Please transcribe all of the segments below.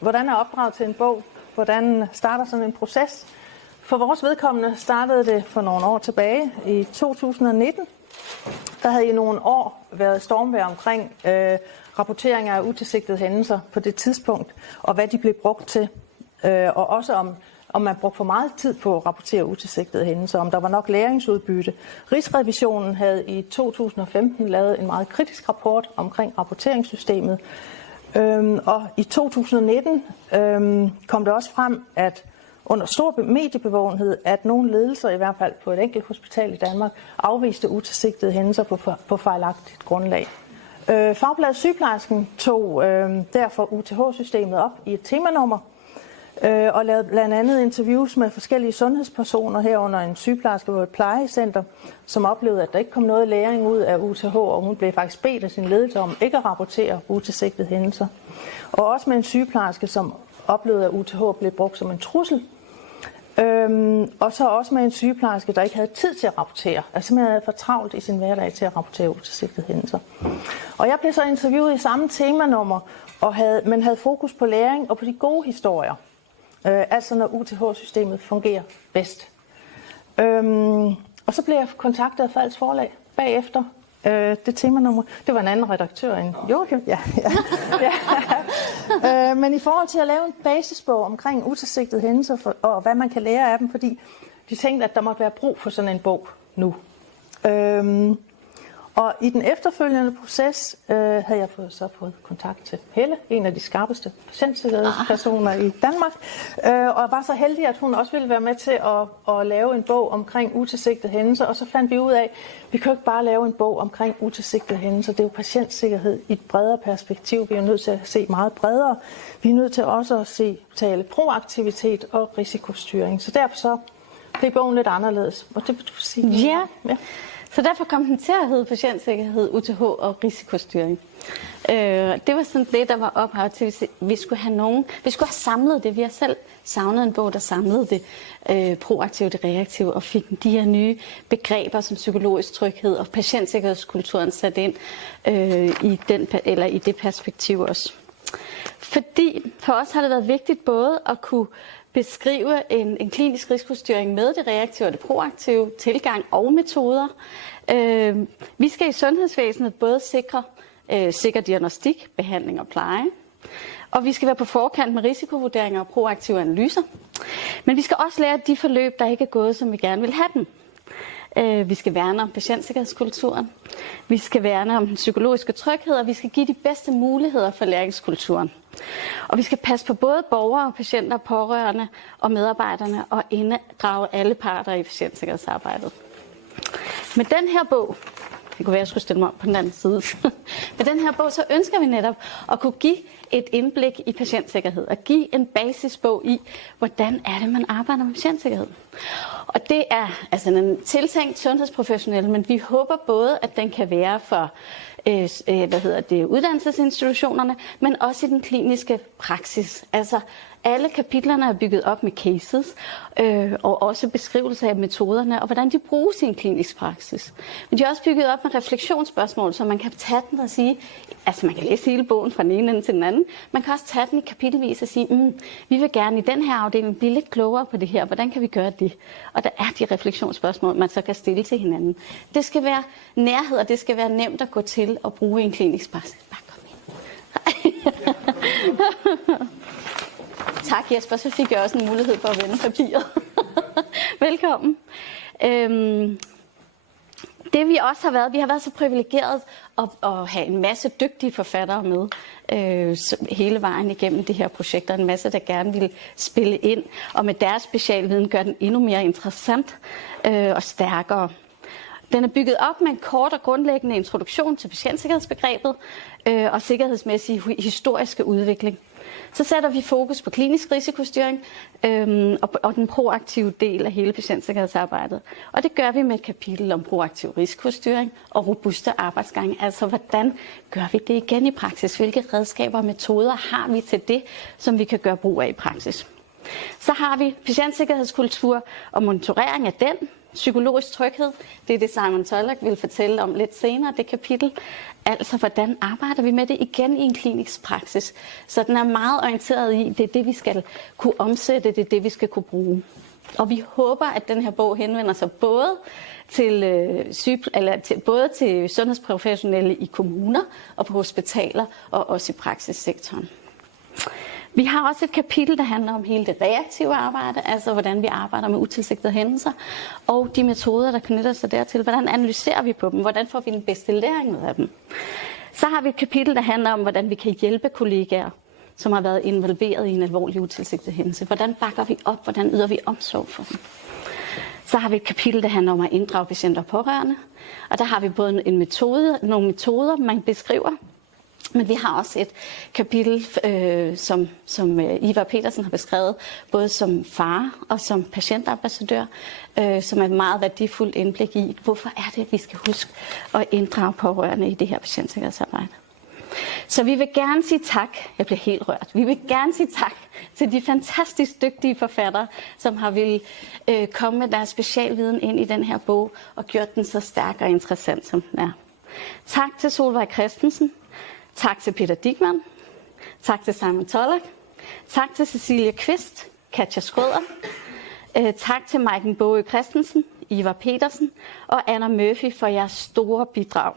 Hvordan er opdraget til en bog? Hvordan starter sådan en proces? For vores vedkommende startede det for nogle år tilbage i 2019. Der havde i nogle år været stormvejr omkring rapporteringer af utilsigtede hændelser på det tidspunkt, og hvad de blev brugt til. Og også om man brugte for meget tid på at rapportere utilsigtede hændelser, om der var nok læringsudbytte. Rigsrevisionen havde i 2015 lavet en meget kritisk rapport omkring rapporteringssystemet. Og i 2019 kom det også frem, at under stor mediebevågenhed, at nogle ledelser, i hvert fald på et enkelt hospital i Danmark, afviste utilsigtede hændelser på fejlagtigt grundlag. Fagbladet Sygeplejersken tog derfor UTH-systemet op i et temanummer, og lavede blandt andet interviews med forskellige sundhedspersoner herunder en sygeplejerske på et plejecenter, som oplevede, at der ikke kom noget læring ud af UTH, og hun blev faktisk bedt af sin ledelse om ikke at rapportere utilsigtede hændelser. Og også med en sygeplejerske, som oplevede, at UTH blev brugt som en trussel. Og så også med en sygeplejerske, der ikke havde tid til at rapportere, altså simpelthen havde for travlt i sin hverdag til at rapportere utilsigtede hændelser. Og jeg blev så interviewet i samme temanummer, men havde fokus på læring og på de gode historier. Altså når UTH-systemet fungerer bedst. Og så blev jeg kontaktet af FADLs forlag bagefter det temanummer. Det var en anden redaktør end Joachim. Ja. Men i forhold til at lave en basisbog omkring utilsigtede hændelser og hvad man kan lære af dem, fordi de tænkte, at der måtte være brug for sådan en bog nu. Og i den efterfølgende proces havde jeg så fået kontakt til Helle, en af de skarpeste patientsikkerhedspersoner i Danmark. Og var så heldig, at hun også ville være med til at lave en bog omkring utilsigtede hændelser. Og så fandt vi ud af, at vi kan jo ikke bare lave en bog omkring utilsigtede hændelser. Det er jo patientsikkerhed i et bredere perspektiv. Vi er nødt til at se meget bredere. Vi er nødt til også at tale proaktivitet og risikostyring. Så derfor så blev bogen lidt anderledes. Og det vil du sige? Ja. Så derfor kom den til at hedde Patientsikkerhed, UTH og risikostyring. Det var sådan det, der var ophavet til, at vi skulle have samlet det. Vi har selv savnet en bog, der samlede det proaktive, det reaktive, og fik de her nye begreber som psykologisk tryghed og patientsikkerhedskulturen sat ind i det perspektiv også. Fordi for os har det været vigtigt både at kunne beskrive en klinisk risikostyring med det reaktive og det proaktive tilgang og metoder. Vi skal i sundhedsvæsenet både sikre diagnostik, behandling og pleje. Og vi skal være på forkant med risikovurderinger og proaktive analyser. Men vi skal også lære de forløb, der ikke er gået, som vi gerne vil have dem. Vi skal værne om patientsikkerhedskulturen. Vi skal værne om den psykologiske tryghed, og vi skal give de bedste muligheder for læringskulturen. Og vi skal passe på både borgere, patienter, pårørende og medarbejderne og inddrage alle parter i patientsikkerhedsarbejdet. Med den her bog, det kunne være, at jeg skulle stille mig op på den anden side. Med den her bog, så ønsker vi netop at kunne give et indblik i patientsikkerhed og give en basisbog i, hvordan er det, man arbejder med patientsikkerhed. Og det er altså en tiltænkt sundhedsprofessionel, men vi håber både, at den kan være for uddannelsesinstitutionerne, men også i den kliniske praksis. Altså alle kapitlerne er bygget op med cases, og også beskrivelse af metoderne, og hvordan de bruges i en klinisk praksis. Men de er også bygget op med refleksionsspørgsmål, så man kan tage den og sige, altså man kan læse hele bogen fra den ene ende til den anden, man kan også tage den i kapitelvis og sige, vi vil gerne i den her afdeling blive lidt klogere på det her, hvordan kan vi gøre det? Og der er de refleksionsspørgsmål, man så kan stille til hinanden. Det skal være nærhed, og det skal være nemt at gå til og bruge i en klinisk praksis. Bare kom ind. Tak Jesper, så fik jeg også en mulighed for at vende papiret. Velkommen. Det vi også har været så privilegeret at have en masse dygtige forfattere med hele vejen igennem det her projekt, og en masse, der gerne vil spille ind, og med deres specialviden gør den endnu mere interessant og stærkere. Den er bygget op med en kort og grundlæggende introduktion til patientsikkerhedsbegrebet og sikkerhedsmæssig historiske udvikling. Så sætter vi fokus på klinisk risikostyring og den proaktive del af hele patientsikkerhedsarbejdet. Og det gør vi med et kapitel om proaktiv risikostyring og robuste arbejdsgange. Altså hvordan gør vi det igen i praksis? Hvilke redskaber og metoder har vi til det, som vi kan gøre brug af i praksis? Så har vi patientsikkerhedskultur og monitorering af den. psykologisk tryghed. Det er det, Simon Tulloch vil fortælle om lidt senere, det kapitel. Altså, hvordan arbejder vi med det igen i en klinisk praksis? Så den er meget orienteret i, det er det, vi skal kunne omsætte, det er det, vi skal kunne bruge. Og vi håber, at den her bog henvender sig både til sundhedsprofessionelle i kommuner og på hospitaler og også i praksissektoren. Vi har også et kapitel, der handler om hele det reaktive arbejde, altså hvordan vi arbejder med utilsigtede hændelser, og de metoder, der knytter sig dertil. Hvordan analyserer vi på dem? Hvordan får vi den bedste læring ud af dem? Så har vi et kapitel, der handler om, hvordan vi kan hjælpe kollegaer, som har været involveret i en alvorlig utilsigtet hændelse. Hvordan bakker vi op? Hvordan yder vi omsorg for dem? Så har vi et kapitel, der handler om at inddrage patienter og pårørende. Og der har vi både nogle metoder, man beskriver, men vi har også et kapitel, som Ivar Petersen har beskrevet, både som far og som patientambassadør, som er et meget værdifuldt indblik i, hvorfor er det, at vi skal huske at inddrage pårørende i det her patientsikkerhedsarbejde. Så vi vil gerne sige tak. Jeg bliver helt rørt. Vi vil gerne sige tak til de fantastisk dygtige forfattere, som har ville komme med deres specialviden ind i den her bog og gjort den så stærk og interessant, som den er. Tak til Solveig Christensen. Tak til Peter Dickmann. Tak til Simon Tulloch. Tak til Cecilie Kvist, Katja Skrøder. Tak til Maiken Bogø Christensen, Ivar Petersen og Anna Murphy for jeres store bidrag.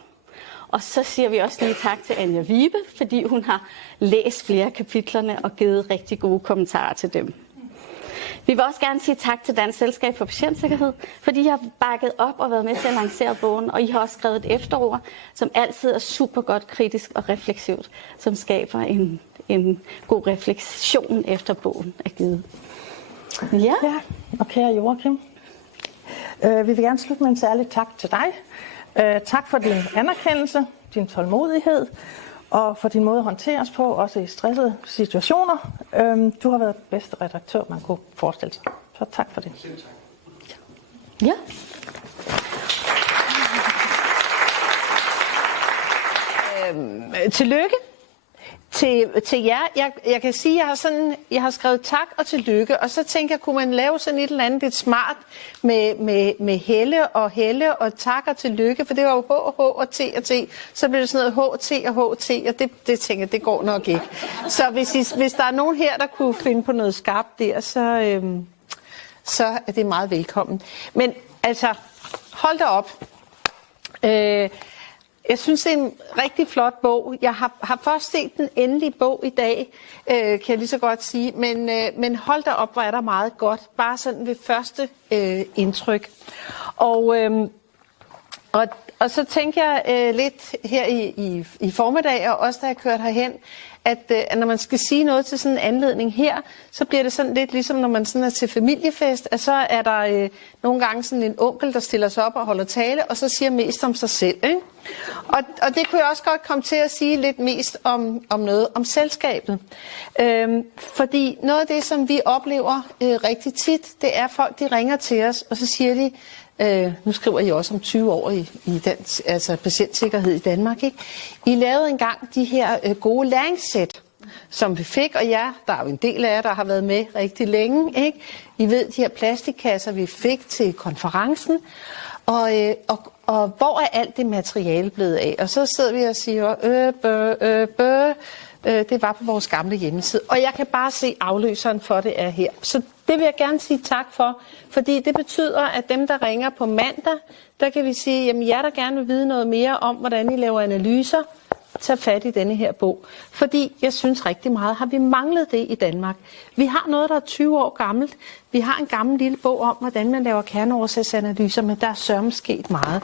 Og så siger vi også lige tak til Anja Vibe, fordi hun har læst flere af kapitlerne og givet rigtig gode kommentarer til dem. Vi vil også gerne sige tak til Dansk Selskab for Patientsikkerhed, fordi I har bakket op og været med til at lancere bogen, og I har også skrevet et efterord, som altid er super godt kritisk og refleksivt, som skaber en god refleksion efter bogen er givet. Ja, og kære Joachim, vi vil gerne slutte med en særlig tak til dig. Tak for din anerkendelse, din tålmodighed og for din måde at håndtere os på, også i stressede situationer. Du har været den bedste redaktør, man kunne forestille sig. Så tak for det. Ja. Tillykke til jer. Jeg kan sige, at jeg har skrevet tak og tillykke, og så tænker jeg, kunne man lave sådan et eller andet lidt smart med Helle og tak og tillykke, for det var jo H og T og T, så blev det sådan noget HT og HT, og det tænker jeg, det går nok ikke. Så hvis der er nogen her, der kunne finde på noget skarpt der, så er det meget velkommen. Men altså, hold da op. Jeg synes, det er en rigtig flot bog. Jeg har først set den endelige bog i dag, kan jeg lige så godt sige. Men hold da op, hvor er der meget godt. Bare sådan ved første indtryk. Og så tænker jeg lidt her i formiddag, og også da jeg kørte herhen, at når man skal sige noget til sådan en anledning her, så bliver det sådan lidt ligesom, når man sådan er til familiefest, at så er der nogle gange sådan en onkel, der stiller sig op og holder tale, og så siger mest om sig selv. Ikke? Og det kunne jeg også godt komme til at sige lidt mest om noget om selskabet. Fordi noget af det, som vi oplever rigtig tit, det er, at folk de ringer til os, og så siger de, nu skriver I også om 20 år i dansk, altså patientsikkerhed i Danmark, ikke? I lavede engang de her gode læringssæt, som vi fik, og ja, der er jo en del af jer, der har været med rigtig længe, ikke? I ved, de her plastikkasser, vi fik til konferencen, og hvor er alt det materiale blevet af? Og så sidder vi og siger, det var på vores gamle hjemmeside. Og jeg kan bare se afløseren for det er her. Så det vil jeg gerne sige tak for, fordi det betyder, at dem, der ringer på mandag, der kan vi sige, jamen jer, der gerne vil vide noget mere om, hvordan I laver analyser, tag fat i denne her bog. Fordi jeg synes rigtig meget, har vi manglet det i Danmark. Vi har noget, der er 20 år gammelt. Vi har en gammel lille bog om, hvordan man laver kerneårsagsanalyser, men der er sørme sket meget.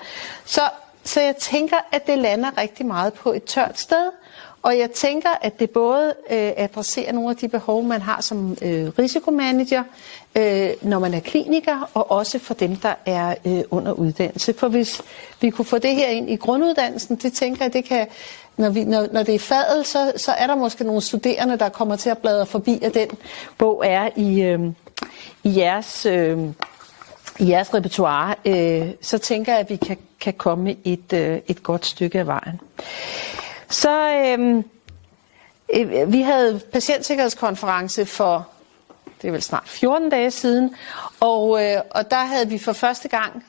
Så jeg tænker, at det lander rigtig meget på et tørt sted. Og jeg tænker, at det både adresserer nogle af de behov, man har som risikomanager, når man er kliniker, og også for dem, der er under uddannelse. For hvis vi kunne få det her ind i grunduddannelsen, det tænker jeg, det kan, når det er FADL, så er der måske nogle studerende, der kommer til at bladre forbi, at den bog er i jeres repertoire. Så tænker jeg, at vi kan komme et godt stykke af vejen. Så vi havde patientsikkerhedskonference for det er vel snart 14 dage siden, og der havde vi for første gang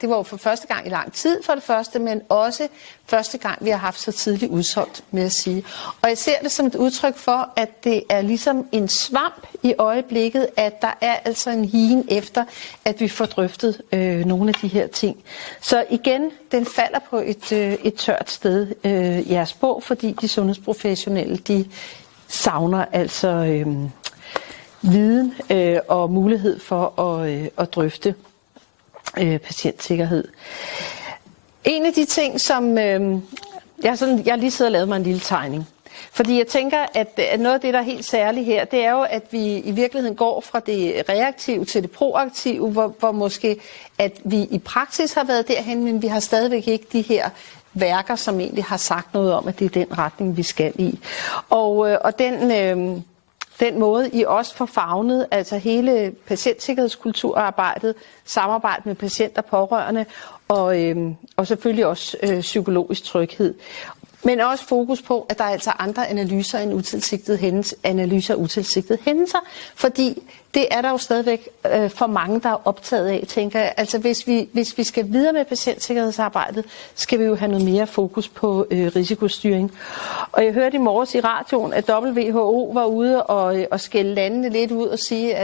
det var jo for første gang i lang tid for det første, men også første gang, vi har haft så tidligt udsolgt, med at sige. Og jeg ser det som et udtryk for, at det er ligesom en svamp i øjeblikket, at der er altså en higen efter, at vi får drøftet nogle af de her ting. Så igen, den falder på et tørt sted, jeres bog, fordi de sundhedsprofessionelle, de savner altså viden og mulighed for at drøfte patientsikkerhed. En af de ting, som jeg lige sidder og lavet mig en lille tegning. Fordi jeg tænker, at noget af det, der er helt særligt her, det er jo, at vi i virkeligheden går fra det reaktive til det proaktive, hvor måske, at vi i praksis har været derhen, men vi har stadigvæk ikke de her værker, som egentlig har sagt noget om, at det er den retning, vi skal i. Og den måde, I også får favnet, altså hele patientsikkerhedskulturarbejdet, samarbejde med patienter, pårørende, og selvfølgelig også psykologisk tryghed. Men også fokus på, at der er altså andre analyser end analyser af utilsigtede hændelser, fordi det er der jo stadigvæk for mange, der er optaget af, tænker jeg. Altså hvis vi skal videre med patientsikkerhedsarbejdet, skal vi jo have noget mere fokus på risikostyring. Og jeg hørte i morges i radioen, at WHO var ude og skælde landene lidt ud og sige,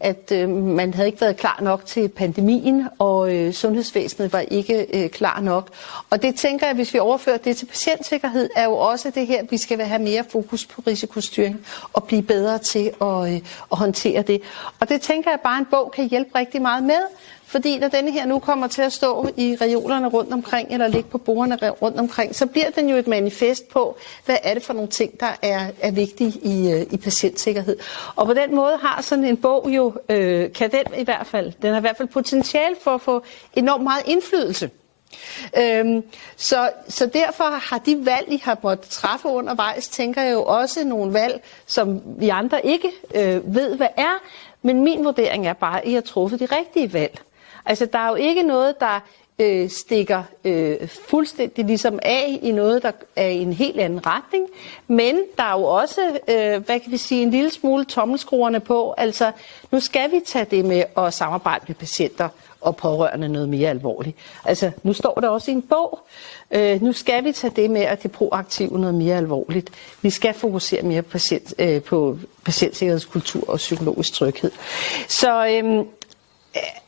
at man havde ikke været klar nok til pandemien, og sundhedsvæsenet var ikke klar nok. Og det tænker jeg, hvis vi overfører det til patientsikkerhed, er jo også det her, at vi skal have mere fokus på risikostyring og blive bedre til at håndtere det. Og det tænker jeg bare, en bog kan hjælpe rigtig meget med, fordi når denne her nu kommer til at stå i reolerne rundt omkring, eller ligge på bordene rundt omkring, så bliver den jo et manifest på, hvad er det for nogle ting, der er vigtige i patientsikkerhed. Og på den måde har sådan en bog jo, kan den i hvert fald potentiale for at få enormt meget indflydelse. Så derfor har de valg, I har måttet træffe undervejs, tænker jeg jo også nogle valg, som vi andre ikke ved, hvad er. Men min vurdering er bare, at I har truffet de rigtige valg. Altså, der er jo ikke noget, der stikker fuldstændig ligesom af i noget, der er i en helt anden retning. Men der er jo også, en lille smule tommelskruerne på. Altså, nu skal vi tage det med at samarbejde med patienter og pårørende noget mere alvorligt. Altså, nu står der også i en bog. Nu skal vi tage det med, at det proaktive noget mere alvorligt. Vi skal fokusere mere på patientsikkerhedskultur og psykologisk tryghed. Så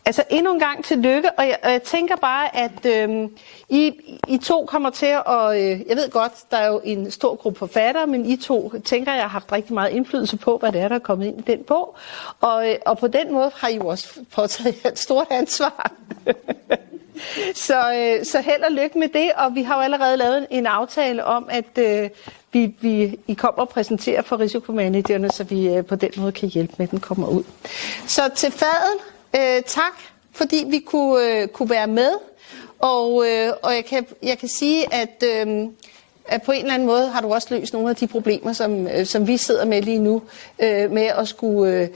altså endnu en gang tillykke, og jeg tænker bare, at I to kommer til at, jeg ved godt, der er jo en stor gruppe forfattere, men I to tænker, jeg har haft rigtig meget indflydelse på, hvad det er, der er kommet ind i den bog, og på den måde har I jo også påtaget et stort ansvar. Så held og lykke med det, og vi har jo allerede lavet en aftale om, at I kommer og præsenterer for risikomanagerne, så vi på den måde kan hjælpe med, at den kommer ud. Så til FADL, tak, fordi vi kunne være med, og jeg kan sige, at på en eller anden måde har du også løst nogle af de problemer, som vi sidder med lige nu, med at skulle...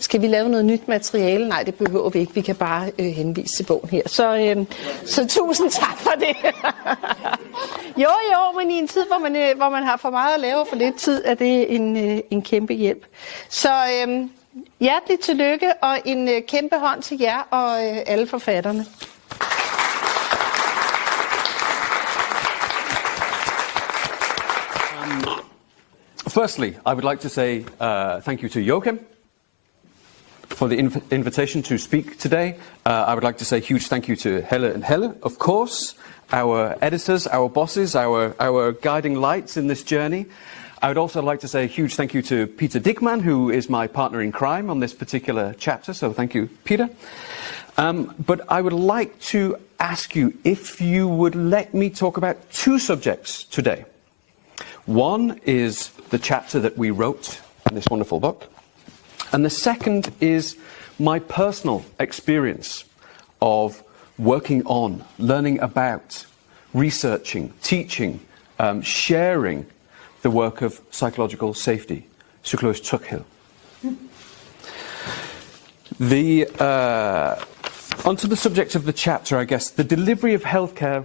Skal vi lave noget nyt materiale? Nej, det behøver vi ikke. Vi kan bare henvise til bogen her. Så tusind tak for det. Jo, men i en tid, hvor man har for meget at lave og for lidt tid, er det en kæmpe hjælp. Så hjerteligt tillykke og en kæmpe hånd til jer og alle forfatterne. Firstly, I would like to say thank you to Joachim for the invitation to speak today. I would like to say a huge thank you to Helle and Helle, of course, our editors, our bosses, our guiding lights in this journey. I would also like to say a huge thank you to Peter Dickman, who is my partner in crime on this particular chapter, so thank you, Peter. But I would like to ask you if you would let me talk about two subjects today. One is the chapter that we wrote in this wonderful book. And the second is my personal experience of working on, learning about, researching, teaching, sharing the work of psychological safety, psykologisk tryghed. Onto the subject of the chapter, I guess. The delivery of healthcare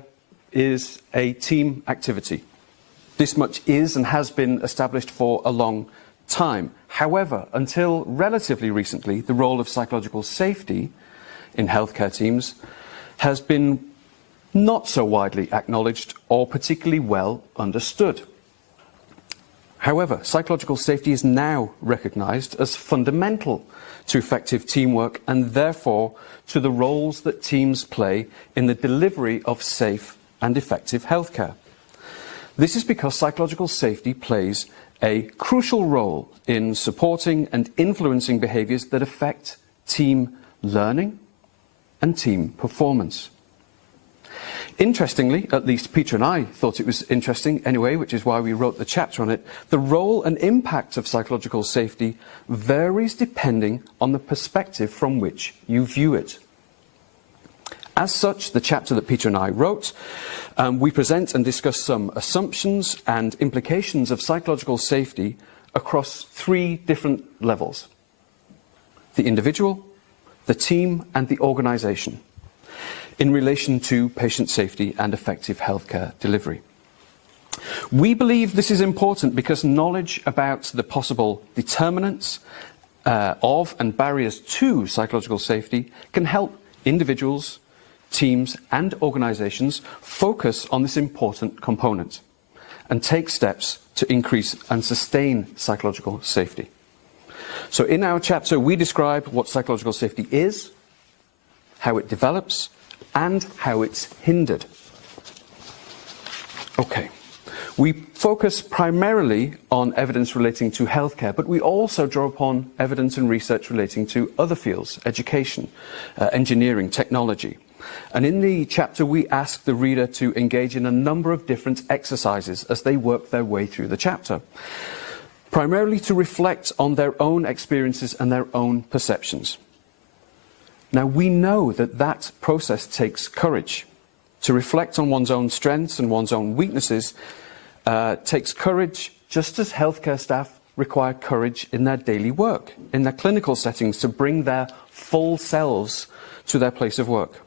is a team activity. This much is and has been established for a long time. However, until relatively recently, the role of psychological safety in healthcare teams has been not so widely acknowledged or particularly well understood. However, psychological safety is now recognised as fundamental to effective teamwork and therefore to the roles that teams play in the delivery of safe and effective healthcare. This is because psychological safety plays a crucial role in supporting and influencing behaviours that affect team learning and team performance. Interestingly, at least Peter and I thought it was interesting anyway, which is why we wrote the chapter on it, the role and impact of psychological safety varies depending on the perspective from which you view it. As such, the chapter that Peter and I wrote, we present and discuss some assumptions and implications of psychological safety across 3 different levels: the individual, the team and the organisation, in relation to patient safety and effective healthcare delivery. We believe this is important because knowledge about the possible determinants of and barriers to psychological safety can help individuals, teams and organisations focus on this important component and take steps to increase and sustain psychological safety. So in our chapter we describe what psychological safety is, how it develops and how it's hindered. Okay, we focus primarily on evidence relating to healthcare, but we also draw upon evidence and research relating to other fields, education, engineering, technology. And in the chapter we ask the reader to engage in a number of different exercises as they work their way through the chapter, primarily to reflect on their own experiences and their own perceptions. Now, we know that that process takes courage. To reflect on one's own strengths and one's own weaknesses takes courage, just as healthcare staff require courage in their daily work, in their clinical settings, to bring their full selves to their place of work.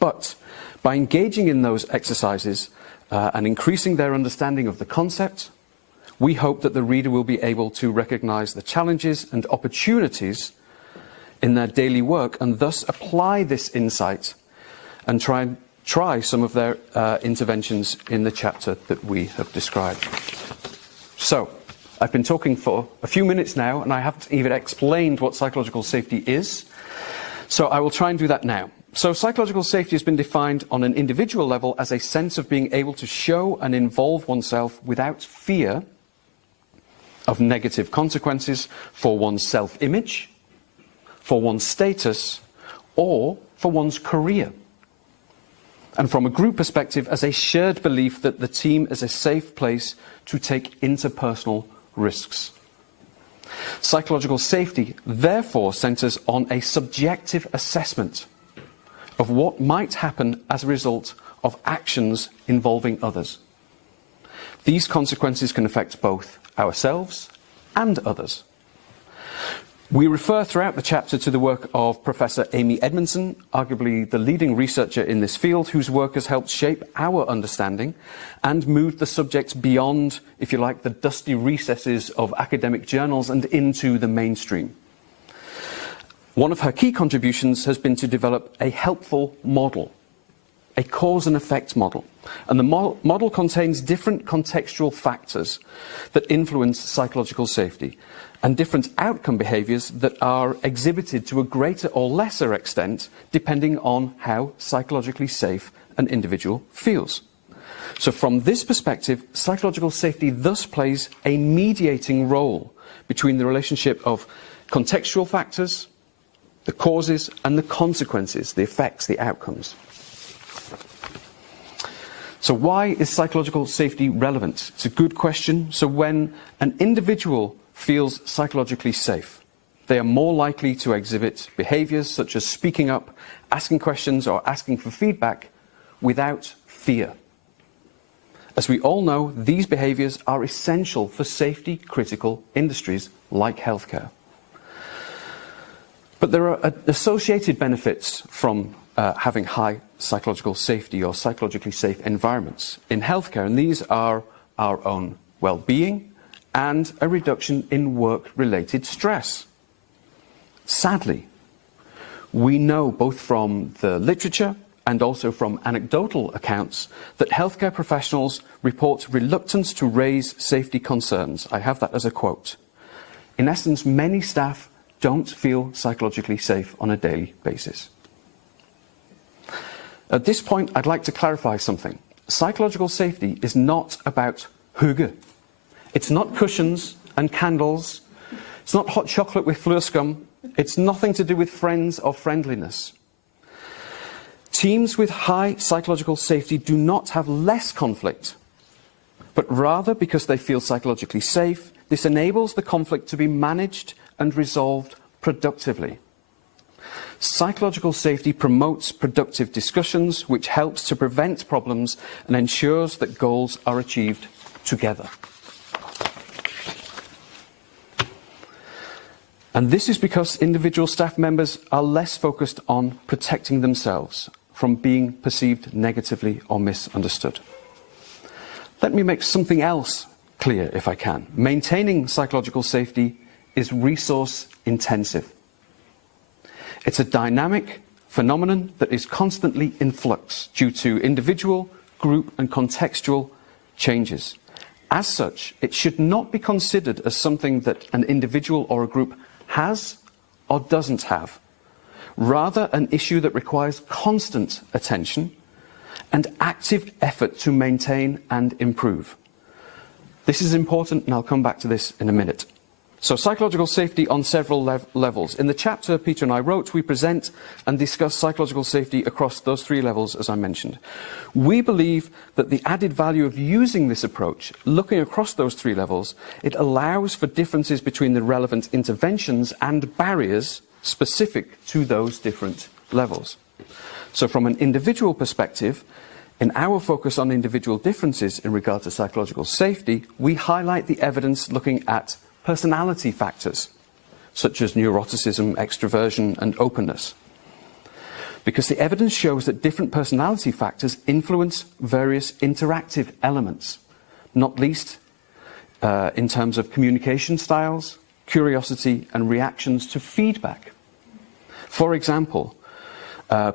But by engaging in those exercises and increasing their understanding of the concept, we hope that the reader will be able to recognise the challenges and opportunities in their daily work and thus apply this insight and try some of their interventions in the chapter that we have described. So, I've been talking for a few minutes now and I haven't even explained what psychological safety is. So I will try and do that now. So psychological safety has been defined on an individual level as a sense of being able to show and involve oneself without fear of negative consequences for one's self-image, for one's status, or for one's career. And from a group perspective, as a shared belief that the team is a safe place to take interpersonal risks. Psychological safety therefore centres on a subjective assessment of what might happen as a result of actions involving others. These consequences can affect both ourselves and others. We refer throughout the chapter to the work of Professor Amy Edmondson, arguably the leading researcher in this field, whose work has helped shape our understanding and moved the subject beyond, if you like, the dusty recesses of academic journals and into the mainstream. One of her key contributions has been to develop a helpful model, a cause and effect model. And the model contains different contextual factors that influence psychological safety and different outcome behaviours that are exhibited to a greater or lesser extent depending on how psychologically safe an individual feels. So from this perspective, psychological safety thus plays a mediating role between the relationship of contextual factors, the causes and the consequences, the effects, the outcomes. So why is psychological safety relevant? It's a good question. So when an individual feels psychologically safe, they are more likely to exhibit behaviours such as speaking up, asking questions or asking for feedback without fear. As we all know, these behaviours are essential for safety-critical industries like healthcare. But there are associated benefits from having high psychological safety or psychologically safe environments in healthcare, and these are our own well-being and a reduction in work-related stress. Sadly, we know both from the literature and also from anecdotal accounts that healthcare professionals report reluctance to raise safety concerns. I have that as a quote. In essence, many staff don't feel psychologically safe on a daily basis. At this point, I'd like to clarify something. Psychological safety is not about hygge. It's not cushions and candles. It's not hot chocolate with flørskum. It's nothing to do with friends or friendliness. Teams with high psychological safety do not have less conflict, but rather because they feel psychologically safe, this enables the conflict to be managed and resolved productively. Psychological safety promotes productive discussions, which helps to prevent problems and ensures that goals are achieved together. And this is because individual staff members are less focused on protecting themselves from being perceived negatively or misunderstood. Let me make something else clear if I can. Maintaining psychological safety is resource intensive. It's a dynamic phenomenon that is constantly in flux due to individual, group and contextual changes. As such, it should not be considered as something that an individual or a group has or doesn't have. Rather, an issue that requires constant attention and active effort to maintain and improve. This is important, and I'll come back to this in a minute. So, psychological safety on several levels. In the chapter Peter and I wrote, we present and discuss psychological safety across those three levels, as I mentioned. We believe that the added value of using this approach, looking across those three levels, it allows for differences between the relevant interventions and barriers specific to those different levels. So, from an individual perspective, in our focus on individual differences in regard to psychological safety, we highlight the evidence looking at personality factors, such as neuroticism, extroversion, and openness. Because the evidence shows that different personality factors influence various interactive elements, not least in terms of communication styles, curiosity, and reactions to feedback. For example,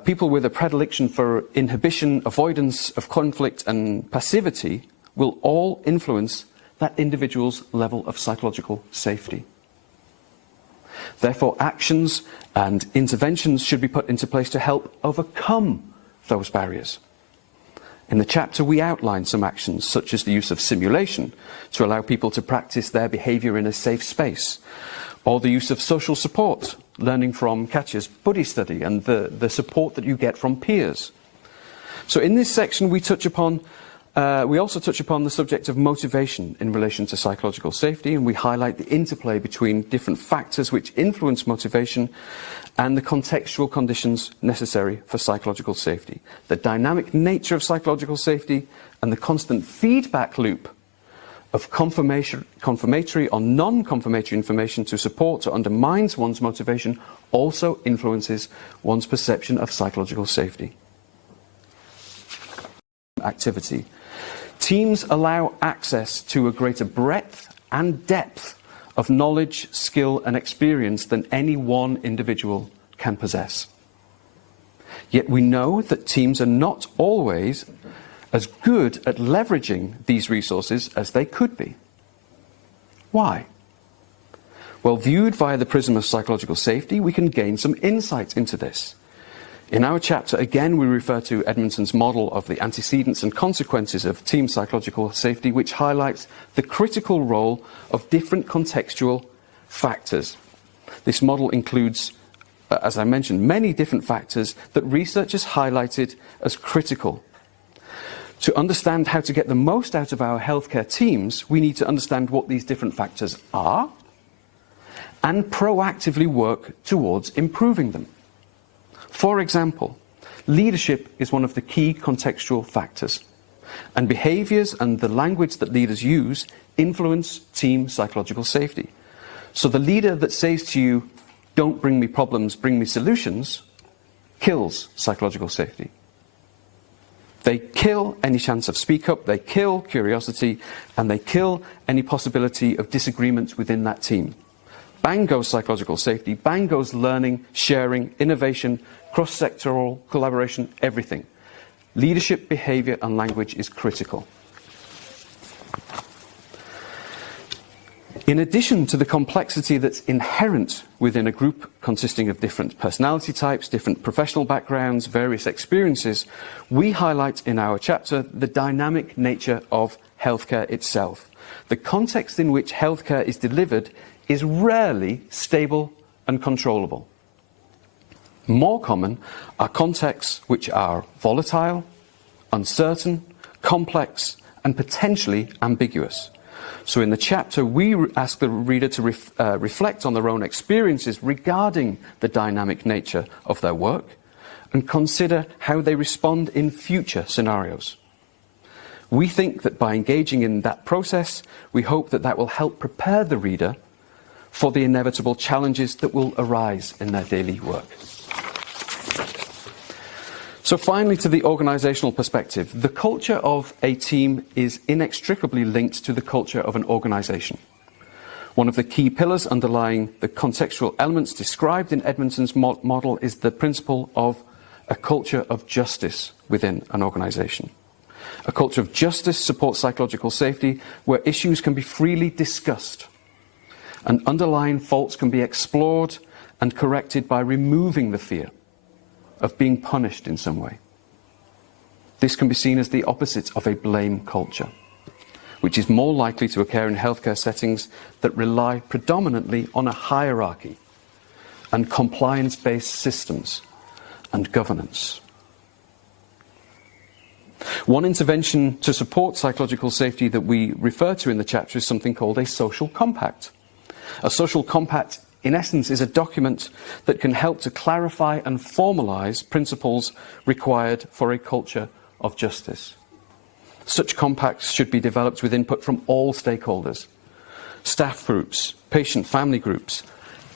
people with a predilection for inhibition, avoidance of conflict, and passivity will all influence that individual's level of psychological safety. Therefore, actions and interventions should be put into place to help overcome those barriers. In the chapter, we outline some actions, such as the use of simulation to allow people to practice their behaviour in a safe space, or the use of social support, learning from Katja's buddy study and the support that you get from peers. So in this section, we also touch upon the subject of motivation in relation to psychological safety, and we highlight the interplay between different factors which influence motivation and the contextual conditions necessary for psychological safety, the dynamic nature of psychological safety, and the constant feedback loop of confirmatory or non-confirmatory information to support or undermines one's motivation also influences one's perception of psychological safety. Activity. Teams allow access to a greater breadth and depth of knowledge, skill and experience than any one individual can possess. Yet we know that teams are not always as good at leveraging these resources as they could be. Why? Well, viewed via the prism of psychological safety, we can gain some insight into this. In our chapter, again, we refer to Edmondson's model of the antecedents and consequences of team psychological safety, which highlights the critical role of different contextual factors. This model includes, as I mentioned, many different factors that researchers highlighted as critical. To understand how to get the most out of our healthcare teams, we need to understand what these different factors are and proactively work towards improving them. For example, leadership is one of the key contextual factors, and behaviours and the language that leaders use influence team psychological safety. So the leader that says to you, "Don't bring me problems, bring me solutions," kills psychological safety. They kill any chance of speak up, they kill curiosity, and they kill any possibility of disagreement within that team. Bang goes psychological safety, bang goes learning, sharing, innovation, cross-sectoral collaboration, everything. Leadership, behaviour and language is critical. In addition to the complexity that's inherent within a group consisting of different personality types, different professional backgrounds, various experiences, we highlight in our chapter the dynamic nature of healthcare itself. The context in which healthcare is delivered is rarely stable and controllable. More common are contexts which are volatile, uncertain, complex, and potentially ambiguous. So in the chapter, we ask the reader to reflect on their own experiences regarding the dynamic nature of their work and consider how they respond in future scenarios. We think that by engaging in that process, we hope that that will help prepare the reader for the inevitable challenges that will arise in their daily work. So finally, to the organisational perspective, the culture of a team is inextricably linked to the culture of an organisation. One of the key pillars underlying the contextual elements described in Edmondson's model is the principle of a culture of justice within an organisation. A culture of justice supports psychological safety where issues can be freely discussed and underlying faults can be explored and corrected by removing the fear of being punished in some way. This can be seen as the opposite of a blame culture, which is more likely to occur in healthcare settings that rely predominantly on a hierarchy and compliance-based systems and governance. One intervention to support psychological safety that we refer to in the chapter is something called a social compact. A social compact, in essence, is a document that can help to clarify and formalise principles required for a culture of justice. Such compacts should be developed with input from all stakeholders, staff groups, patient family groups,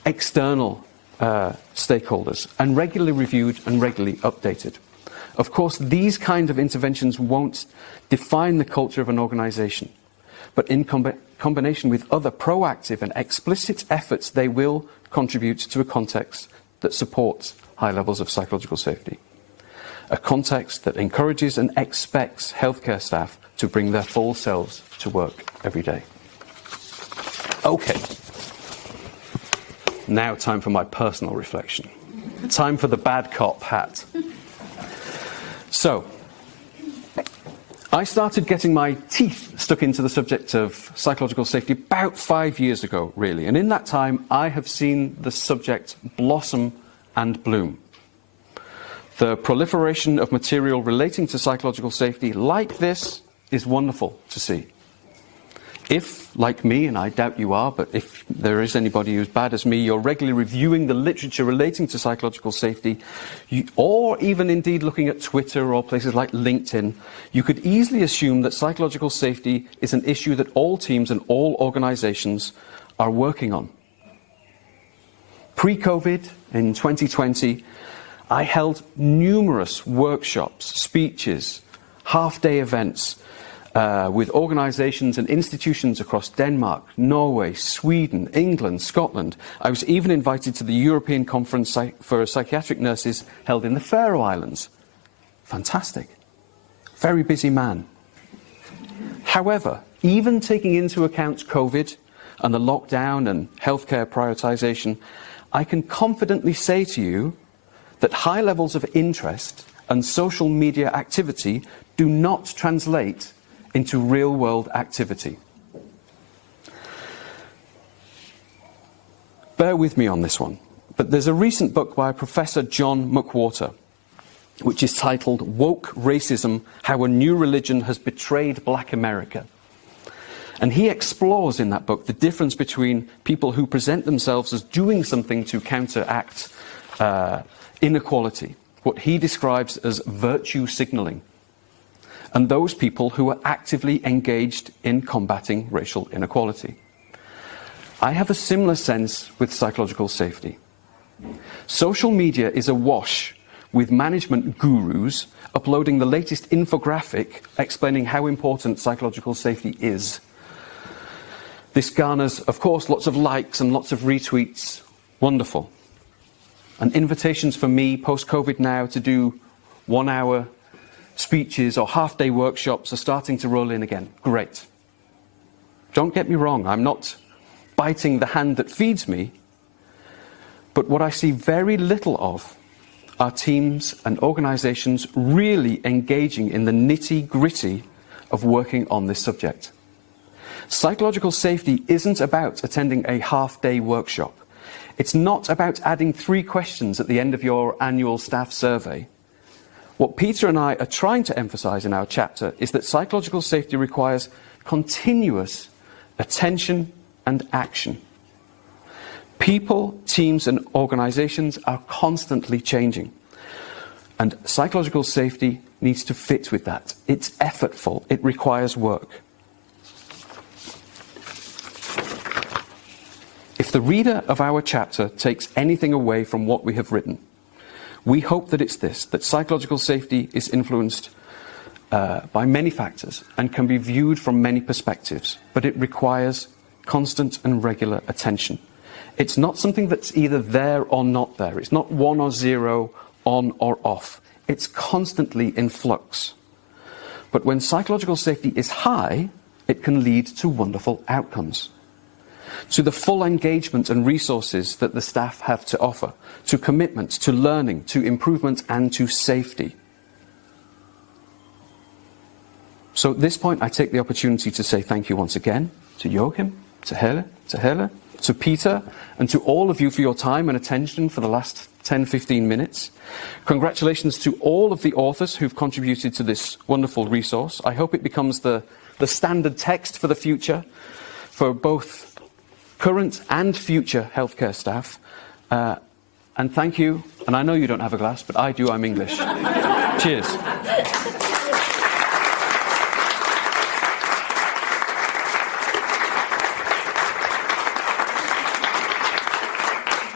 external stakeholders, and regularly reviewed and regularly updated. Of course, these kind of interventions won't define the culture of an organisation, but in combination with other proactive and explicit efforts, they will contribute to a context that supports high levels of psychological safety. A context that encourages and expects healthcare staff to bring their full selves to work every day. Okay. Now time for my personal reflection. Time for the bad cop hat. So, I started getting my teeth stuck into the subject of psychological safety about 5 years ago, really. And in that time, I have seen the subject blossom and bloom. The proliferation of material relating to psychological safety like this is wonderful to see. If, like me, and I doubt you are, but if there is anybody who's bad as me, you're regularly reviewing the literature relating to psychological safety, or even indeed looking at Twitter or places like LinkedIn, you could easily assume that psychological safety is an issue that all teams and all organisations are working on. Pre-COVID, in 2020, I held numerous workshops, speeches, half-day events, with organisations and institutions across Denmark, Norway, Sweden, England, Scotland. I was even invited to the European Conference for Psychiatric Nurses held in the Faroe Islands. Fantastic. Very busy man. However, even taking into account COVID and the lockdown and healthcare prioritisation, I can confidently say to you that high levels of interest and social media activity do not translate into real-world activity. Bear with me on this one, but there's a recent book by Professor John McWhorter, which is titled Woke Racism, How a New Religion Has Betrayed Black America. And he explores in that book the difference between people who present themselves as doing something to counteract inequality, what he describes as virtue signalling, and those people who are actively engaged in combating racial inequality. I have a similar sense with psychological safety. Social media is awash with management gurus uploading the latest infographic explaining how important psychological safety is. This garners, of course, lots of likes and lots of retweets. Wonderful. And invitations for me, post-COVID now, to do 1-hour speeches or half-day workshops are starting to roll in again. Great. Don't get me wrong, I'm not biting the hand that feeds me, but what I see very little of are teams and organisations really engaging in the nitty-gritty of working on this subject. Psychological safety isn't about attending a half-day workshop. It's not about adding 3 questions at the end of your annual staff survey. What Peter and I are trying to emphasise in our chapter is that psychological safety requires continuous attention and action. People, teams and organisations are constantly changing. And psychological safety needs to fit with that. It's effortful. It requires work. If the reader of our chapter takes anything away from what we have written, we hope that it's this, that psychological safety is influenced by many factors and can be viewed from many perspectives, but it requires constant and regular attention. It's not something that's either there or not there. It's not 1 or 0, on or off. It's constantly in flux. But when psychological safety is high, it can lead to wonderful outcomes. To the full engagement and resources that the staff have to offer, to commitment, to learning, to improvement and to safety. So at this point I take the opportunity to say thank you once again to Joachim, to Helle, to Peter and to all of you for your time and attention for the last 10-15 minutes. Congratulations to all of the authors who've contributed to this wonderful resource. I hope it becomes the standard text for the future for both current and future healthcare staff. And thank you, and I know you don't have a glass, but I do, I'm English. Cheers.